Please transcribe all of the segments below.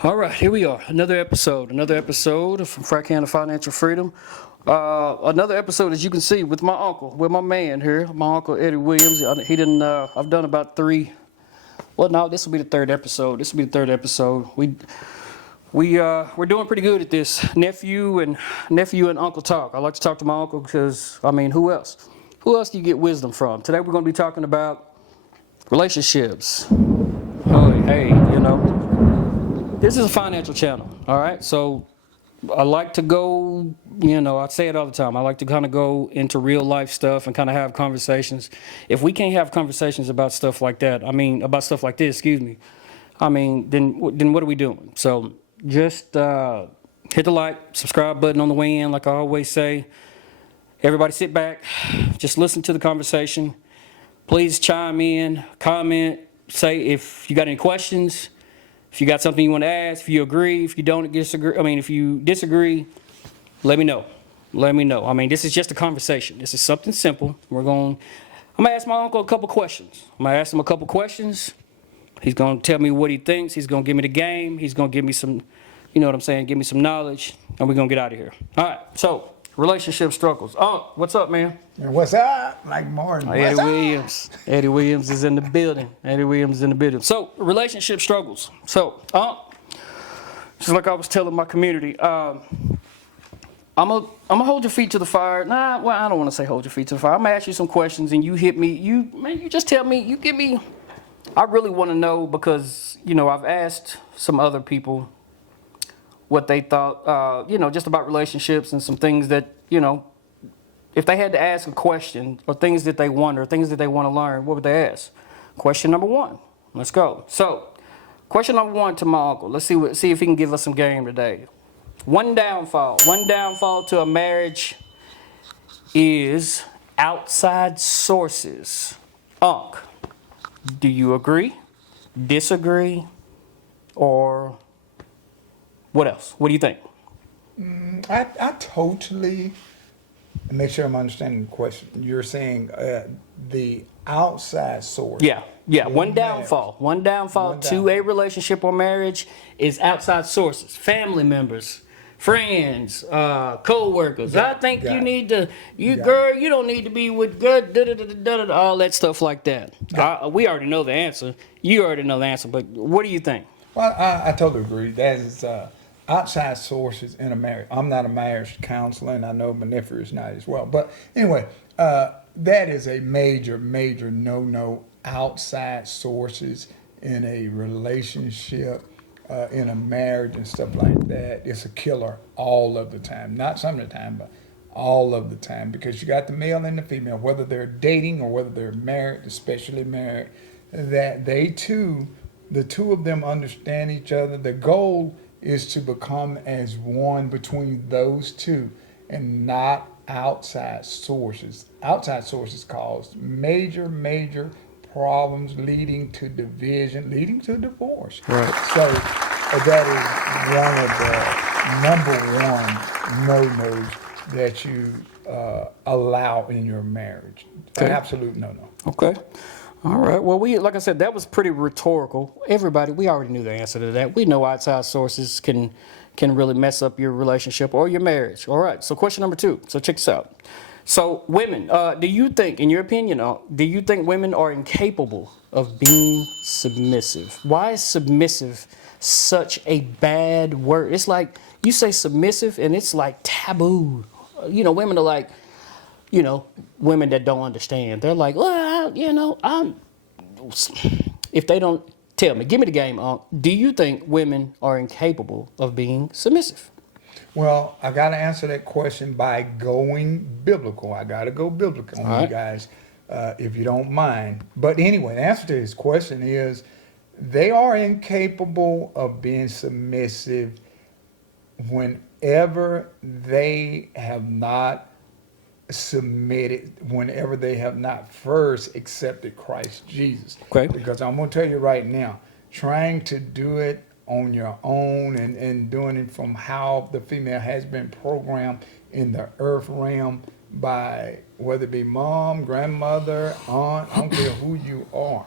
All right, here we are. Another episode from Frack Hand of Financial Freedom. Another episode, as you can see, with my uncle, with my man here, my uncle Eddie Williams. He didn't. I've done about three. Well, no, this will be the third episode. We're doing pretty good at this. Nephew and uncle talk. I like to talk to my uncle because who else? Who else do you get wisdom from? Today we're going to be talking about relationships. Oh, hey, this is a financial channel, all right? So I like to go, I say it all the time. I like to kind of go into real life stuff and kind of have conversations. If we can't have conversations about stuff like that, about stuff like this, then what are we doing? So just hit the like, subscribe button on the way in, like I always say. Everybody sit back, just listen to the conversation. Please chime in, comment, say if you got any questions. If you got something you want to ask, if you agree, if you don't disagree, if you disagree, let me know. This is just a conversation. This is something simple. I'm going to ask my uncle a couple questions. He's going to tell me what he thinks. He's going to give me the game. He's going to give me some, give me some knowledge, and we're going to get out of here. All right, so relationship struggles. Oh, what's up, man? What's up? Like Martin. Eddie Williams is in the building. So, relationship struggles. So, just like I was telling my community, I'm gonna hold your feet to the fire. I don't want to say hold your feet to the fire. I'm gonna ask you some questions, and you hit me. You just tell me. You give me. I really want to know because I've asked some other people what they thought, just about relationships and some things that if they had to ask a question or things that they wonder, things that they want to learn, what would they ask? Question number one. Let's go. So, question number one to my uncle. Let's see if he can give us some game today. One downfall to a marriage is outside sources. Unc, do you agree, disagree, or what else? What do you think? I totally make sure I'm understanding the question. You're saying the outside source. Yeah. One downfall to a relationship or marriage is outside sources, family members, friends, co-workers. I think you need to, you don't need to be with good, all that stuff like that. We already know the answer. You already know the answer, but what do you think? Well, I totally agree. That is outside sources in a marriage. I'm not a marriage counselor, and I know my nephew is not as well. But anyway, that is a major no-no. Outside sources in a relationship, in a marriage and stuff like that. It's a killer all of the time. Not some of the time, but all of the time. Because you got the male and the female, whether they're dating or whether they're married, especially married, that the two of them understand each other. The goal is to become as one between those two and not outside sources. Outside sources cause major problems leading to division, leading to divorce. Right. So that is one of the number one no-nos that you allow in your marriage. Okay. An absolute no-no. Okay. All right. Well, like I said, that was pretty rhetorical. Everybody, we already knew the answer to that. We know outside sources can really mess up your relationship or your marriage. All right. So question number two. So check this out. So women, do you think, in your opinion, do you think women are incapable of being submissive? Why is submissive such a bad word? It's like you say submissive and it's like taboo. Women are like, women that don't understand. They're like, well, if they don't tell me, give me the game. Do you think women are incapable of being submissive? Well, I got to answer that question by going biblical. I got to go biblical on you guys, if you don't mind. But anyway, the answer to this question is they are incapable of being submissive whenever they have not submitted, whenever they have not first accepted Christ Jesus. Okay. Because I'm going to tell you right now, trying to do it on your own and doing it from how the female has been programmed in the earth realm by whether it be mom, grandmother, aunt, I don't care who you are.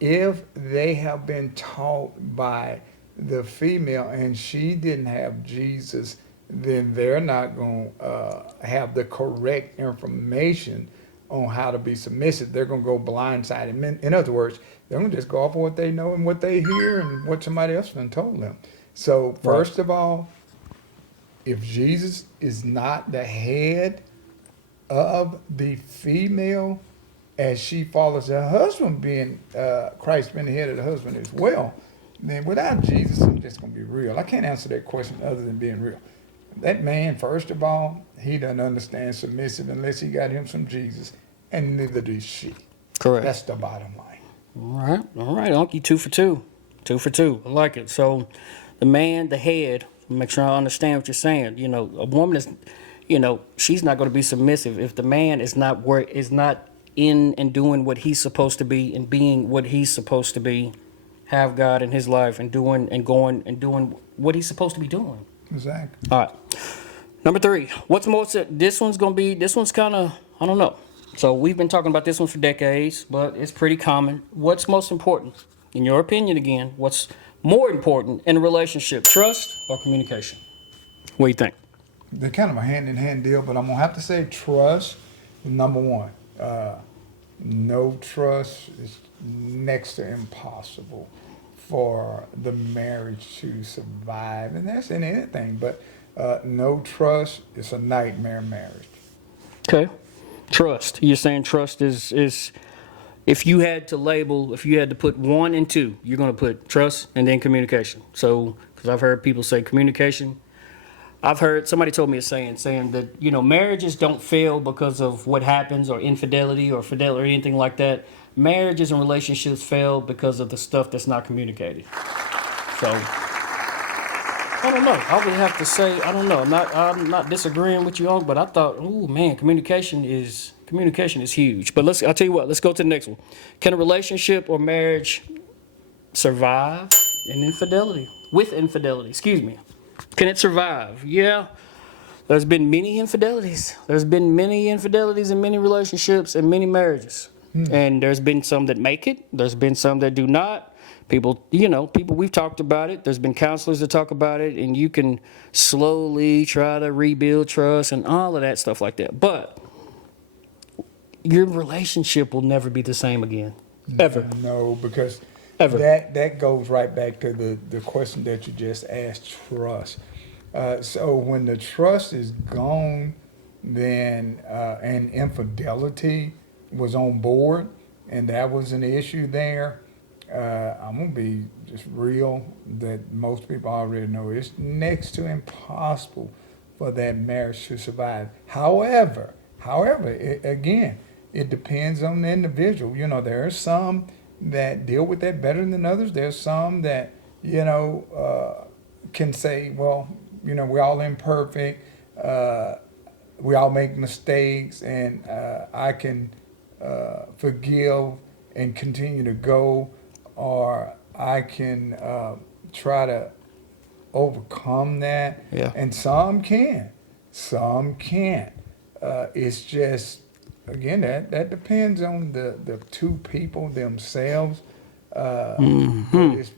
If they have been taught by the female and she didn't have Jesus, then they're not going to have the correct information on how to be submissive. They're going to go blindsided. In other words, they're going to just go off of what they know and what they hear and what somebody else has told them. So first of all, if Jesus is not the head of the female, as she follows her husband being Christ being the head of the husband as well, then without Jesus, I'm just going to be real. I can't answer that question other than being real. That man, first of all, he doesn't understand submissive unless he got him some Jesus, and neither does she. Correct. That's the bottom line. All right, Unky, 2 for 2. 2 for 2. I like it. So the man, the head, make sure I understand what you're saying. You know, a woman is, you know, she's not going to be submissive if the man is not in and doing what he's supposed to be and being what he's supposed to be, have God in his life and doing and going and doing what he's supposed to be doing. Exactly. All right. Number 3. What's most? This one's kind of, I don't know. So we've been talking about this one for decades, but it's pretty common. What's most important, in your opinion? Again, what's more important in a relationship, trust or communication? What do you think? They're kind of a hand-in-hand deal, but I'm gonna have to say trust is number one. No trust is next to impossible for the marriage to survive, and that's in anything. But no trust is a nightmare marriage. Okay. Trust. You're saying trust is if you had to put 1 and 2, you're going to put trust and then communication. So, because I've heard people say communication. I've heard somebody told me a saying that, you know, marriages don't fail because of what happens or infidelity or fidelity or anything like that. Marriages and relationships fail because of the stuff that's not communicated. So, I don't know. I would have to say, I don't know. I'm not disagreeing with you on, but I thought, oh man, communication is huge. But I'll tell you what, let's go to the next one. Can a relationship or marriage survive with infidelity? Excuse me. Can it survive? Yeah. There's been many infidelities. There's been many infidelities in many relationships and many marriages. And there's been some that make it. There's been some that do not. People, we've talked about it. There's been counselors that talk about it, and you can slowly try to rebuild trust and all of that stuff like that. But your relationship will never be the same again. Ever. No, because Ever. that goes right back to the question that you just asked, trust. So when the trust is gone, then and infidelity was on board, and that was an issue there. I'm gonna be just real that most people already know it's next to impossible for that marriage to survive. However, it depends on the individual. You know, there are some that deal with that better than others. There's some that can say, well, we're all imperfect. We all make mistakes, and I can forgive and continue to go, or I can try to overcome that. Yeah. And some can, some can't. It's just, again, that depends on the two people themselves. But it's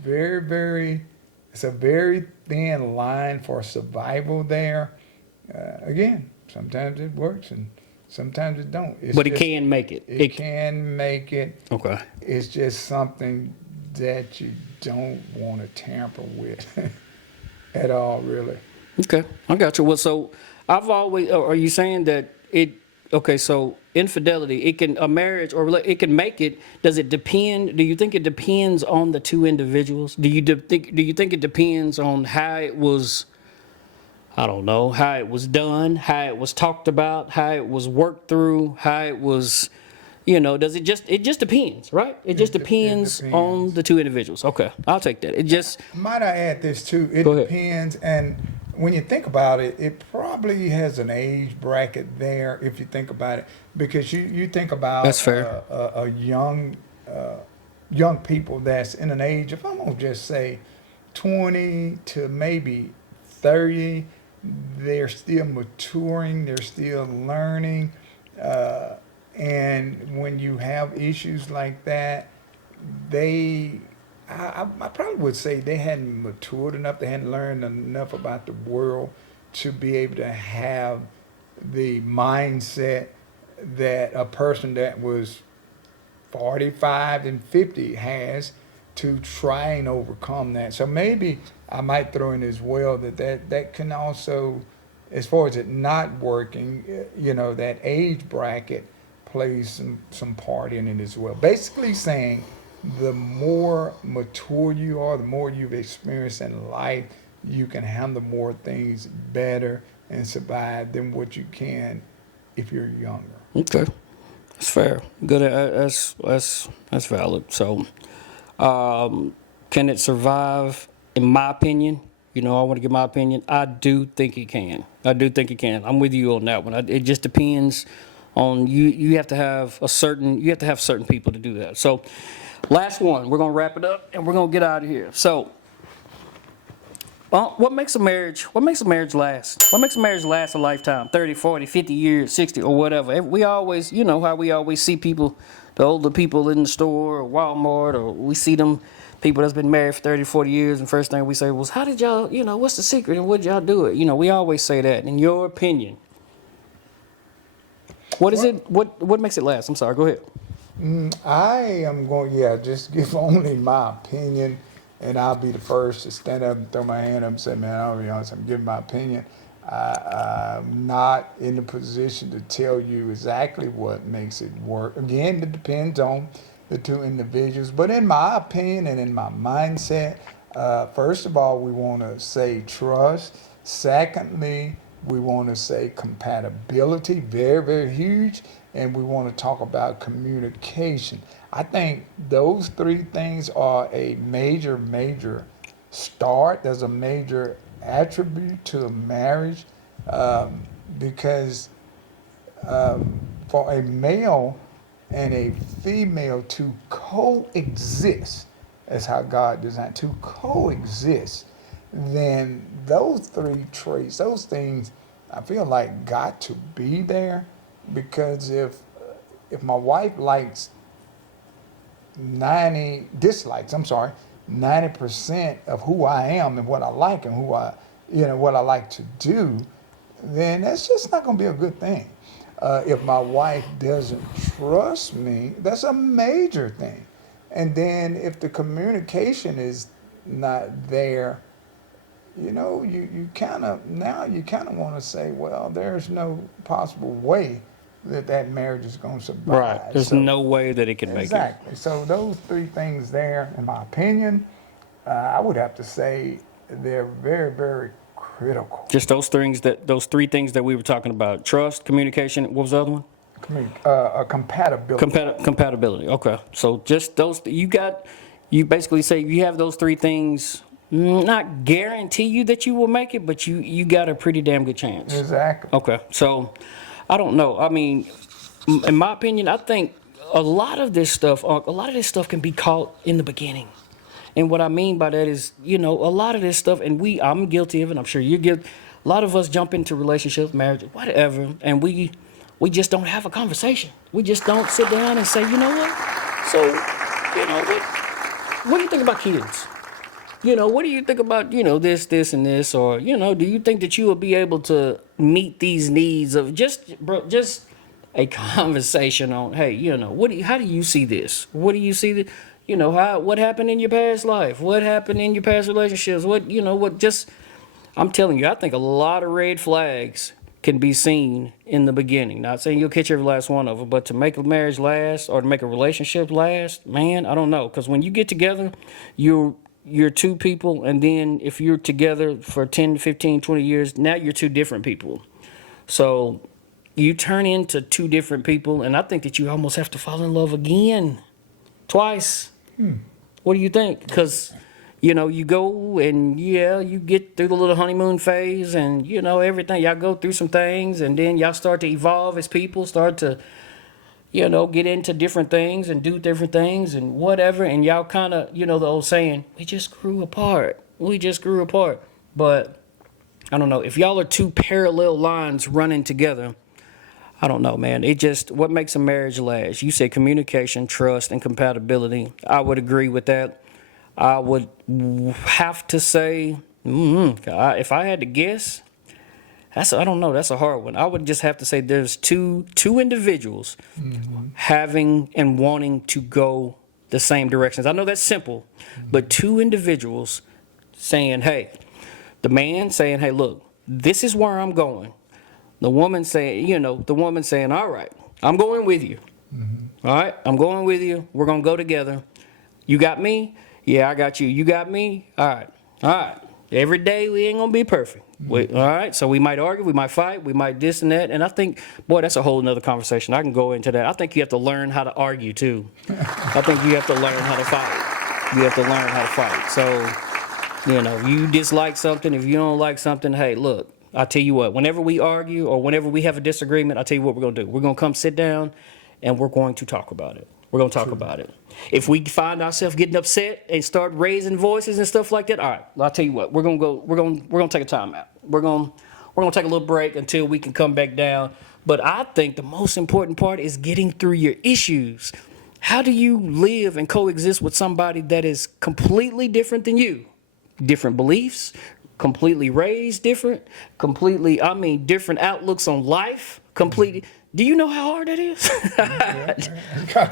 it's a very thin line for survival there. Again, sometimes it works and sometimes it don't. But it can make it. It can make it. Okay. It's just something that you don't want to tamper with at all, really. Okay, I got you. Well, so are you saying that so infidelity, a marriage or it can make it, does it depend, do you think it depends on the two individuals? Do you think it depends on how it was, I don't know, how it was done, how it was talked about, how it was worked through, how it was, it just depends, right? It just depends on the two individuals. Okay, I'll take that. Might I add this too? It depends, and when you think about it, it probably has an age bracket there if you think about it, because you think about that's fair. A young people that's in an age of, I'm gonna just say 20 to maybe 30. They're still maturing, they're still learning, and when you have issues like that, they I probably would say they hadn't matured enough. They hadn't learned enough about the world to be able to have the mindset that a person that was 45 and 50 has to try and overcome that. So maybe I might throw in as well that can also, as far as it not working, that age bracket plays some part in it as well. Basically saying the more mature you are, the more you've experienced in life, you can handle more things better and survive than what you can if you're younger. Okay, that's fair. Good. That's valid. So, can it survive? In my opinion, I want to give my opinion. I do think it can. I do think it can. I'm with you on that one. It just depends on you. You have to have certain people to do that. So, last one. We're gonna wrap it up and we're gonna get out of here. So, what makes a marriage last? What makes a marriage last a lifetime? 30, 40, 50 years, 60 or whatever. We always, how we always see people, the older people in the store or Walmart, or we see them people that's been married for 30, 40 years, and first thing we say was, how did y'all, what's the secret and what did y'all do it? We always say that. In your opinion, what is it? What makes it last? I'm sorry, go ahead. I am going, just give only my opinion, and I'll be the first to stand up and throw my hand up and say, man, I'll be honest, I'm giving my opinion. I'm not in the position to tell you exactly what makes it work. Again, it depends on the two individuals, but in my opinion and in my mindset, first of all, we want to say trust. Secondly, we want to say compatibility, very, very huge. And we want to talk about communication. I think those three things are a major, major start. There's a major attribute to a marriage because for a male and a female to coexist, that's how God designed, to coexist, then those three traits, those things, I feel like got to be there. Because if my wife dislikes 90% of who I am and what I like and what I like to do, then that's just not going to be a good thing. If my wife doesn't trust me, that's a major thing. And then if the communication is not there, you kind of want to say, well, there's no possible way that marriage is going to survive. Right. There's no way that it can make it. Exactly. So those three things there, in my opinion, I would have to say they're very, very critical. Just those three things that we were talking about: trust, communication. What was the other one? Compatibility. Compatibility. Okay. So just those. You basically say you have those three things. Not guarantee you that you will make it, but you got a pretty damn good chance. Exactly. Okay. So I don't know. I mean, in my opinion, I think a lot of this stuff can be caught in the beginning. And what I mean by that is, a lot of this stuff, and I'm guilty of it, I'm sure you're guilty. A lot of us jump into relationships, marriage, whatever, and we just don't have a conversation. We just don't sit down and say, you know what? So, what do you think about kids? What do you think about, this, and this? Or, do you think that you will be able to meet these needs of just a conversation on, hey, how do you see this? What do you see that, what happened in your past life? What happened in your past relationships? I'm telling you, I think a lot of red flags can be seen in the beginning. Not saying you'll catch every last one of them, but to make a marriage last or to make a relationship last, man, I don't know. Because when you get together, you're two people, and then if you're together for 10, 15, 20 years, now you're two different people. So you turn into two different people, and I think that you almost have to fall in love again, twice. What do you think? Because, you go and, you get through the little honeymoon phase and, everything. Y'all go through some things, and then y'all start to evolve as people, start to get into different things and do different things and whatever. And y'all kind of, the old saying, we just grew apart. But I don't know. If y'all are two parallel lines running together, I don't know, man. What makes a marriage last? You say communication, trust, and compatibility. I would agree with that. I would have to say, if I had to guess, I don't know. That's a hard one. I would just have to say there's two individuals having and wanting to go the same directions. I know that's simple, but two individuals saying, hey, the man saying, hey, look, this is where I'm going. The woman saying, all right, I'm going with you. All right, I'm going with you. We're going to go together. You got me? Yeah, I got you. You got me? All right. All right. Every day we ain't going to be perfect. All right, so we might argue, we might fight, we might this and that. And I think, boy, that's a whole nother conversation. I can go into that. I think you have to learn how to argue, too. I think you have to learn how to fight. You have to learn how to fight. So, you dislike something, if you don't like something, hey, look, I'll tell you what, whenever we argue or whenever we have a disagreement, I'll tell you what we're going to do. We're going to come sit down and we're going to talk about it. We're going to talk about it. If we find ourselves getting upset and start raising voices and stuff like that, all right, I'll tell you what, we're going to take a time out. We're going to take a little break until we can come back down. But I think the most important part is getting through your issues. How do you live and coexist with somebody that is completely different than you? Different beliefs, completely raised different, different outlooks on life, completely. Do you know how hard that is?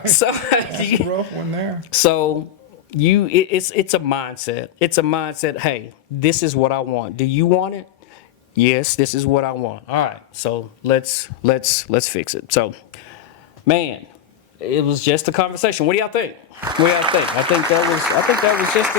So That's a rough one there. So it's a mindset. It's a mindset. Hey, this is what I want. Do you want it? Yes, this is what I want. All right. So let's fix it. So, man, it was just a conversation. What do y'all think? I think that was just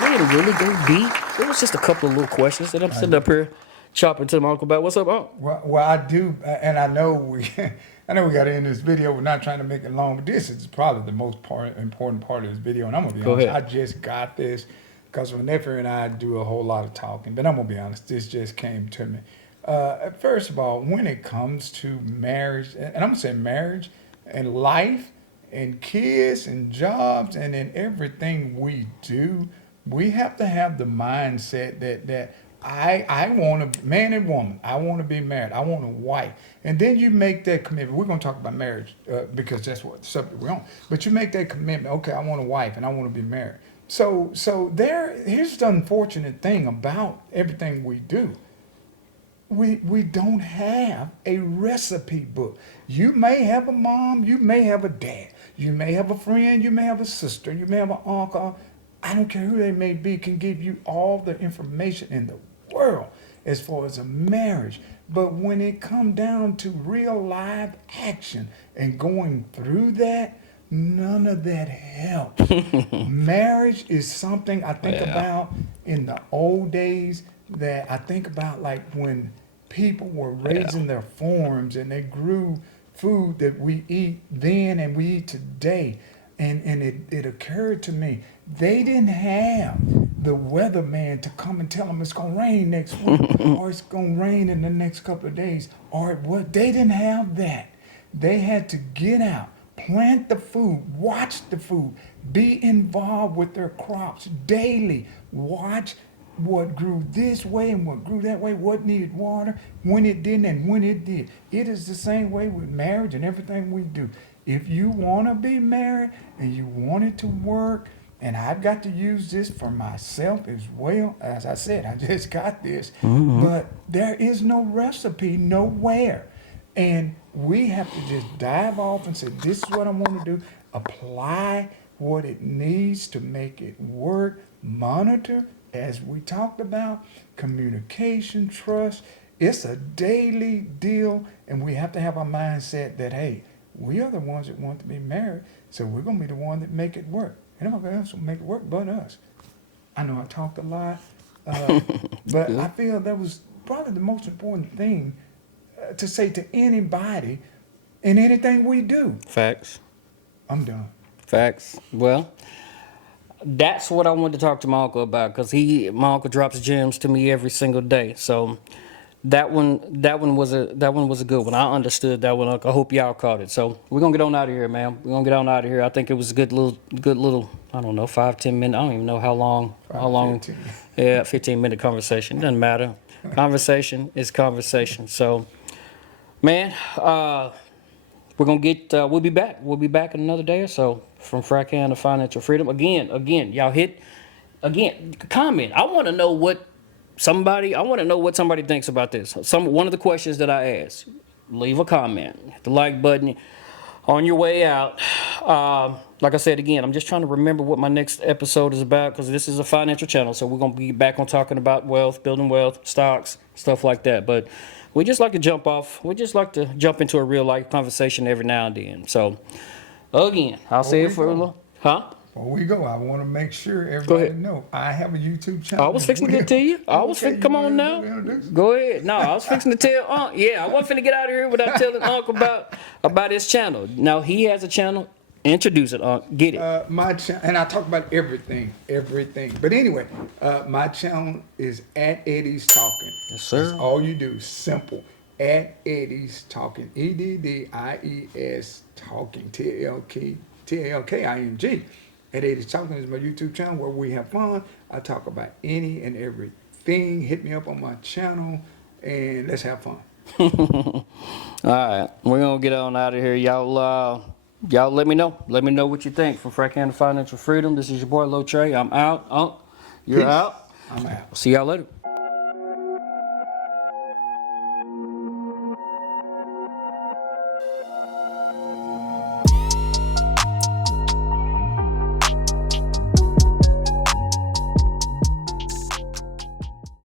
we didn't really go deep. It was just a couple of little questions, and I'm sitting up here chopping to my uncle about what's up, Uncle. Well, I do, and I know we got to end this video. We're not trying to make it long, but this is probably the most important part of this video. And I'm gonna be honest, ahead. I just got this because my nephew and I do a whole lot of talking. But I'm gonna be honest, this just came to me. First of all, when it comes to marriage, and I'm gonna say marriage and life and kids and jobs and in everything we do, we have to have the mindset that I want a man and woman. I want to be married. I want a wife. And then you make that commitment. We're going to talk about marriage because that's what the subject we're on. But you make that commitment. Okay, I want a wife and I want to be married. So here's the unfortunate thing about everything we do. We don't have a recipe book. You may have a mom. You may have a dad. You may have a friend. You may have a sister. You may have an uncle. I don't care who they may be, can give you all the information in the world as far as a marriage. But when it come down to real live action and going through that, none of that helps. Marriage is something I think about in the old days, that I think about like when people were raising their farms and they grew food that we eat then and we eat today. And it occurred to me, they didn't have the weatherman to come and tell them it's going to rain next week or it's going to rain in the next couple of days or what. They didn't have that. They had to get out, plant the food, watch the food, be involved with their crops daily, watch what grew this way and what grew that way, what needed water, when it didn't and when it did. It is the same way with marriage and everything we do. If you want to be married and you want it to work, and I've got to use this for myself as well. As I said, I just got this. But there is no recipe nowhere. And we have to just dive off and say, this is what I want to do. Apply what it needs to make it work. Monitor, as we talked about, communication, trust. It's a daily deal. And we have to have our mindset that, hey, we are the ones that want to be married, so we're going to be the one that make it work. And nobody else will make it work but us. I know I talked a lot, but I feel that was probably the most important thing to say to anybody in anything we do. Facts. I'm done. Facts. Well, that's what I wanted to talk to my uncle about, because my uncle drops gems to me every single day. So that one was a good one. I understood that one, Uncle. I hope y'all caught it. So we're gonna get on out of here, man. We're gonna get on out of here. I think it was a good little, I don't know, 5-10 minutes. I don't even know how long. 15. Yeah, 15-minute conversation. Doesn't matter. Conversation is conversation. So, man, we're gonna get. We'll be back. We'll be back in another day or so from Frackan to Financial Freedom. Again, y'all hit. Again, comment. I want to know what somebody thinks about this. One of the questions that I asked. Leave a comment. Hit the like button on your way out. Like I said again, I'm just trying to remember what my next episode is about because this is a financial channel, so we're gonna be back on talking about wealth, building wealth, stocks, stuff like that. But we just like to jump off. We just like to jump into a real life conversation every now and then. So again, I'll say it for a little. Huh? Before we go, I want to make sure everybody know I have a YouTube channel. I was fixing to get to you. Come on now. Go ahead. No, I was fixing to tell Unc. Yeah, I wasn't finna get out of here without telling Unc about his channel. Now he has a channel. Introduce it, Unc. Get it. My channel, and I talk about everything. But anyway, my channel is at Eddie's Talking. Yes, sir. That's all you do. Simple. At Eddie's Talking. EDDIES Talking. TALKING. At Eddie's Talking is my YouTube channel where we have fun. I talk about any and everything. Hit me up on my channel and let's have fun. All right, we're gonna get on out of here, y'all. Y'all let me know. Let me know what you think from Frackan to Financial Freedom. This is your boy Lo Trey. I'm out. Unc, you're Peace. out. I'm out. See y'all later.